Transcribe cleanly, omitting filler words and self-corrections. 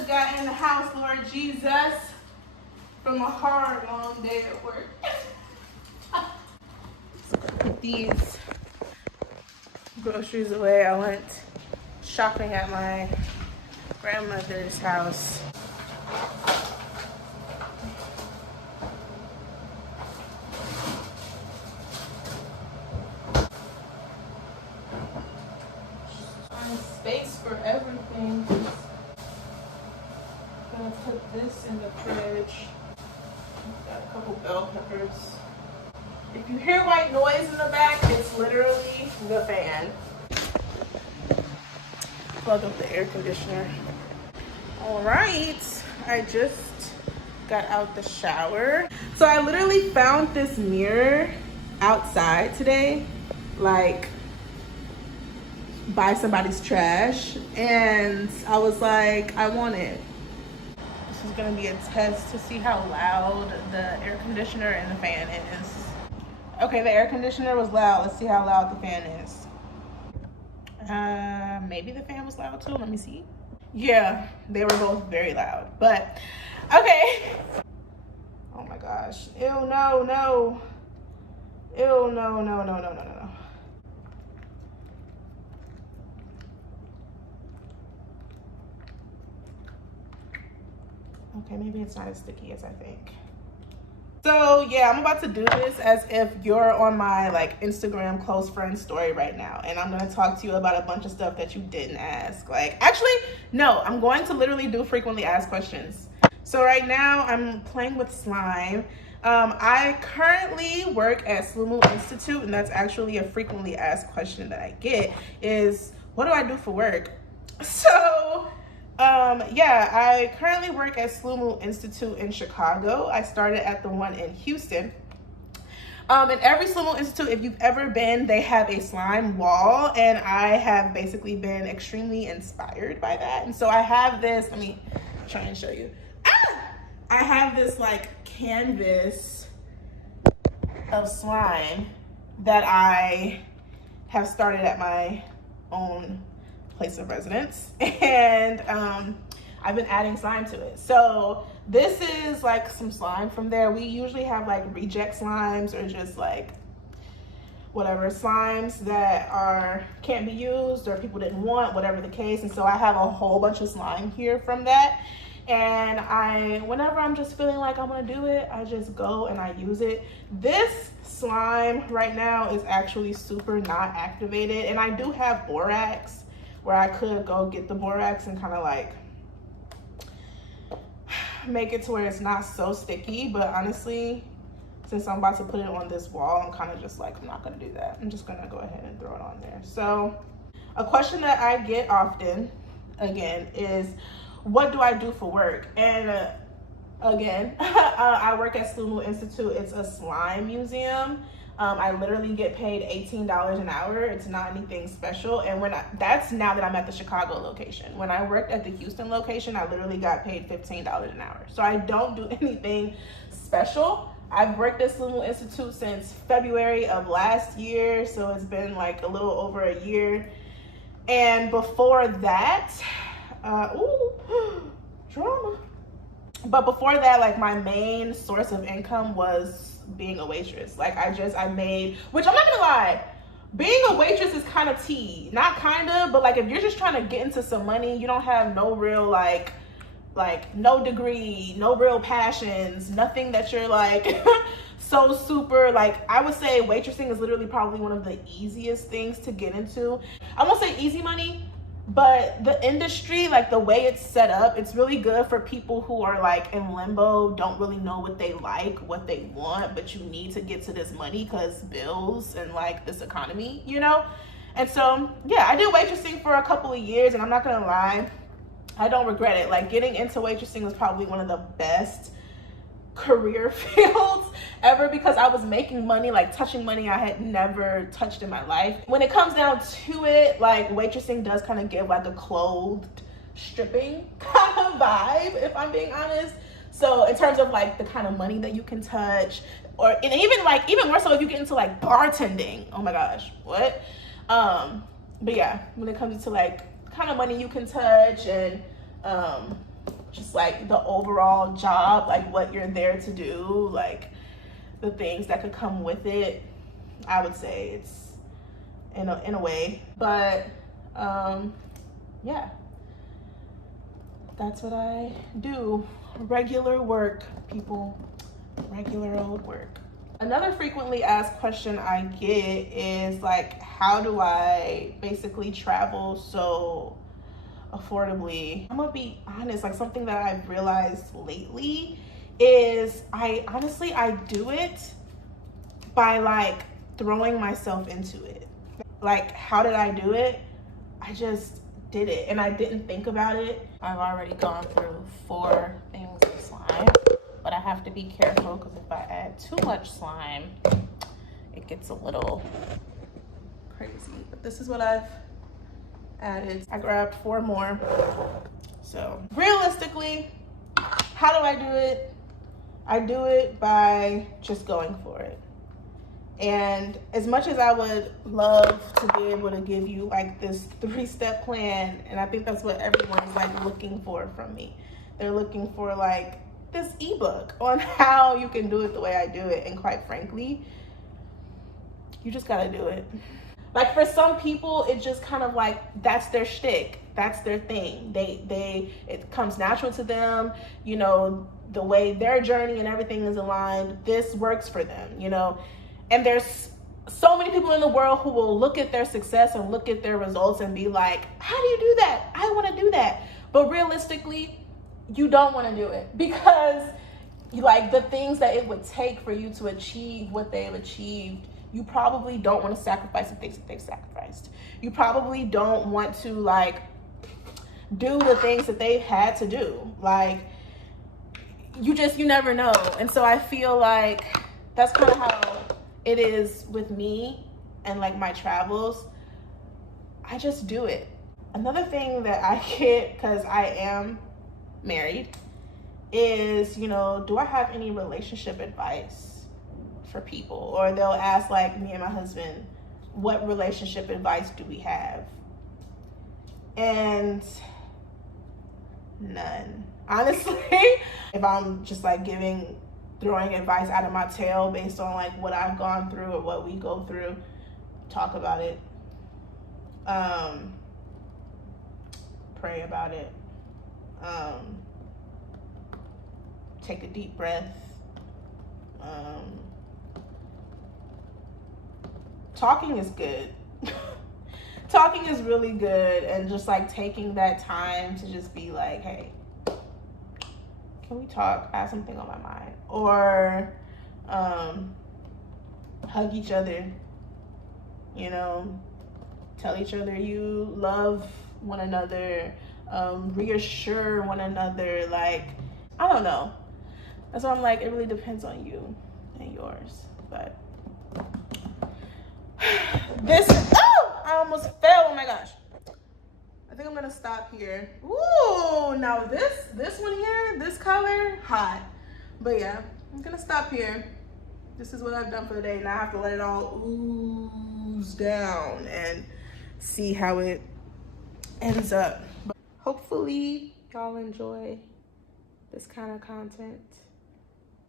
just got in the house, Lord Jesus, from a hard, long day at work. Put these groceries away. I went shopping at my grandmother's house. Find space for everything. Gonna put this in the fridge. Got a couple bell peppers. If you hear white noise in the back, it's literally the fan. Plug up the air conditioner. All right, I just got out the shower. So I literally found this mirror outside today, like by somebody's trash, and I was like, I want it. This is gonna be a test to see how loud the air conditioner and the fan is. Okay, the air conditioner was loud. Let's see how loud the fan is. Maybe the fan was loud too. Let me see. Yeah, they were both very loud, but okay. Oh my gosh. Ew, no, no. Ew, no, no, no, no, no, no, no. Okay, maybe it's not as sticky as I think. So yeah, I'm about to do this as if you're on my like Instagram close friend story right now, and I'm gonna talk to you about a bunch of stuff that you didn't ask. Like, actually, no, I'm going to literally do frequently asked questions. So right now I'm playing with slime. I currently work at Slumu Institute, and that's actually a frequently asked question that I get is, what do I do for work? So yeah, I currently work at Slumu Institute in Chicago. I started at the one in Houston. And every Slumu Institute, if you've ever been, they have a slime wall, and I have basically been extremely inspired by that. And so I have this, let me try and show you. I have this like canvas of slime that I have started at my own place of residence, and I've been adding slime to it. So this is like some slime from there. We usually have like reject slimes or just like whatever slimes that can't be used or people didn't want, whatever the case. And so I have a whole bunch of slime here from that. And whenever I'm just feeling like I'm gonna do it, I just go and I use it. This slime right now is actually super not activated, and I do have borax where I could go get the borax and kind of like make it to where it's not so sticky. But honestly, since I'm about to put it on this wall, I'm kind of just like, I'm not gonna do that. I'm just gonna go ahead and throw it on there. So a question that I get often, again, is what do I do for work? And again, I work at Slumu Institute. It's a slime museum. I literally get paid $18 an hour. It's not anything special. And that's now that I'm at the Chicago location. When I worked at the Houston location, I literally got paid $15 an hour. So I don't do anything special. I've worked at Slumu Institute since February of last year. So it's been like a little over a year. And before that, drama. But before that, like my main source of income was being a waitress. Like I made, which I'm not gonna lie, being a waitress is kind of tea. Not kind of, but like if you're just trying to get into some money, you don't have no real like no degree, no real passions, nothing that you're like so super, like I would say waitressing is literally probably one of the easiest things to get into. I won't say easy money, but the industry, like the way it's set up, it's really good for people who are like in limbo, don't really know what they like, what they want, but you need to get to this money because bills and like this economy, you know? And so, yeah, I did waitressing for a couple of years, and I'm not gonna lie, I don't regret it. Like getting into waitressing was probably one of the best career fields ever because I was making money, like touching money I had never touched in my life. When it comes down to it, like waitressing does kind of give like a clothed stripping kind of vibe, if I'm being honest. So in terms of like the kind of money that you can touch, or and even more so if you get into like bartending, oh my gosh, what? But yeah, when it comes to like kind of money you can touch and just like the overall job, like what you're there to do, like the things that could come with it, I would say it's in a way. But yeah, that's what I do. Regular work, people. Regular old work. Another frequently asked question I get is like, how do I basically travel so affordably? I'm gonna be honest, like something that I've realized lately is I do it by like throwing myself into it. Like, how did I do it? I just did it and I didn't think about it. I've already gone through 4 things of slime, but I have to be careful because if I add too much slime, it gets a little crazy. But this is what I've added. I grabbed 4 more. So realistically, how do I do it? I do it by just going for it. And as much as I would love to be able to give you like this 3-step plan, and I think that's what everyone's like looking for from me. They're looking for like this ebook on how you can do it the way I do it. And quite frankly, you just gotta do it. Like for some people, it's just kind of like, that's their shtick. That's their thing. It comes natural to them, you know, the way their journey and everything is aligned, this works for them, you know? And there's so many people in the world who will look at their success and look at their results and be like, how do you do that? I want to do that. But realistically, you don't want to do it because like the things that it would take for you to achieve what they've achieved, you probably don't want to sacrifice the things that they've sacrificed. You probably don't want to like do the things that they've had to do. Like you never know. And so I feel like that's kind of how it is with me and like my travels. I just do it. Another thing that I get, because I am married, is, you know, do I have any relationship advice for people? Or they'll ask like me and my husband, what relationship advice do we have? And none. Honestly, if I'm just like throwing advice out of my tail based on like what I've gone through or what we go through, talk about it. Pray about it. Take a deep breath. Talking is good. Talking is really good, and just like taking that time to just be like, hey, can we talk? I have something on my mind. Or hug each other, you know, tell each other you love one another, reassure one another. Like, I don't know. That's why I'm like, it really depends on you and yours. But I almost fell. Oh my gosh. I think I'm gonna stop here. Ooh, now this one here, this color, hot. But yeah, I'm gonna stop here. This is what I've done for the day. Now I have to let it all ooze down and see how it ends up. But hopefully y'all enjoy this kind of content.